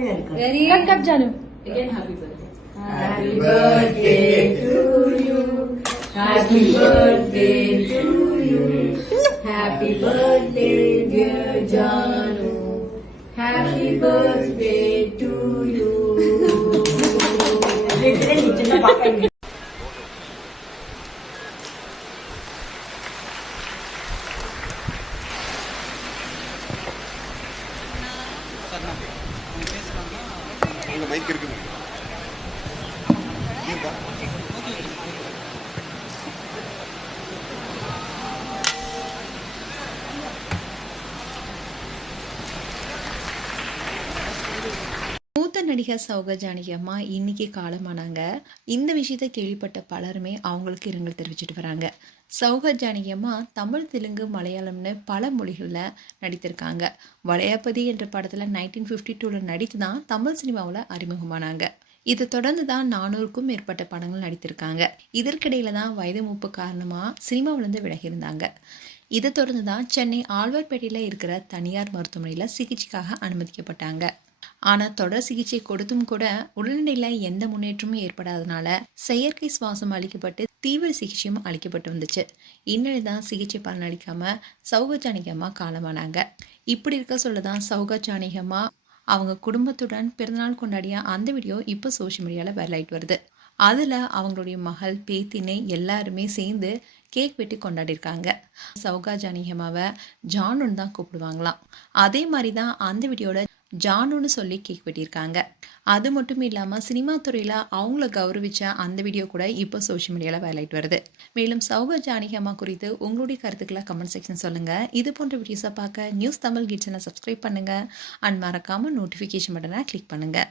Very cut Janu. Again, happy birthday. Happy birthday to you. Happy birthday to you. Happy birthday, dear Janu. Happy birthday to you. Mic இருக்கு மூத்த நடிகர் சௌகா ஜானகி அம்மா இன்னைக்கு காலமானாங்க. இந்த விஷயத்த கேள்விப்பட்ட பலருமே அவங்களுக்கு இரங்கல் தெரிவிச்சிட்டு வராங்க. சௌகா ஜானகி அம்மா தமிழ், தெலுங்கு, மலையாளம்னு பல மொழிகளில் நடித்திருக்காங்க. வளையாபதி என்ற படத்தில் 1952 நடித்து தான் தமிழ் சினிமாவில் அறிமுகமானாங்க. இதை தொடர்ந்து தான் 400க்கும் மேற்பட்ட படங்கள் நடித்திருக்காங்க. இதற்கிடையில தான் வயது மூப்பு காரணமாக சினிமாவிலேருந்து விலகியிருந்தாங்க. இதை தொடர்ந்து தான் சென்னை ஆழ்வார்பேட்டையில் இருக்கிற தனியார் மருத்துவமனையில் சிகிச்சைக்காக அனுமதிக்கப்பட்டாங்க. ஆனால் தொடர் சிகிச்சை கொடுத்தும் கூட உடல்நிலையில் எந்த முன்னேற்றமும் ஏற்படாதனால செயற்கை சுவாசம் அளிக்கப்பட்டு தீவிர சிகிச்சையும் அளிக்கப்பட்டு வந்துச்சு. இந்நிலை தான் சிகிச்சை பலன் அளிக்காம சௌகா ஜானகி அம்மா காலமானாங்க. இப்படி இருக்க சொல்லதான் சௌகா ஜானகி அம்மா அவங்க குடும்பத்துடன் பிறந்தநாள் கொண்டாடிய அந்த வீடியோ இப்போ சோஷியல் மீடியாவில் வைரலாயிட்டு வருது. அதில் அவங்களுடைய மகள், பேத்தினை எல்லாருமே சேர்ந்து கேக் வெட்டி கொண்டாடிருக்காங்க. சௌகா ஜானகி அம்மாவை ஜானுன்னு தான் கூப்பிடுவாங்களாம். அதே மாதிரி தான் அந்த வீடியோட ஜானுன்னு சொல்லி கேக் வெட்டியிருக்காங்க. அது மட்டும் இல்லாமல் சினிமா துறையில் அவங்கள கௌரவிச்ச அந்த வீடியோ கூட இப்போ சோஷியல் மீடியாவில் வைரலாயிட்டு வருது. மேலும் சௌகா ஜானகி அம்மா குறித்து உங்களுடைய கருத்துக்களை கமெண்ட் செக்ஷன் சொல்லுங்கள். இது போன்ற வீடியோஸை பார்க்க நியூஸ் தமிழ் கிட்ஸனை சப்ஸ்கிரைப் பண்ணுங்கள் அண்ட் மறக்காமல் நோட்டிஃபிகேஷன் பட்டனை கிளிக் பண்ணுங்கள்.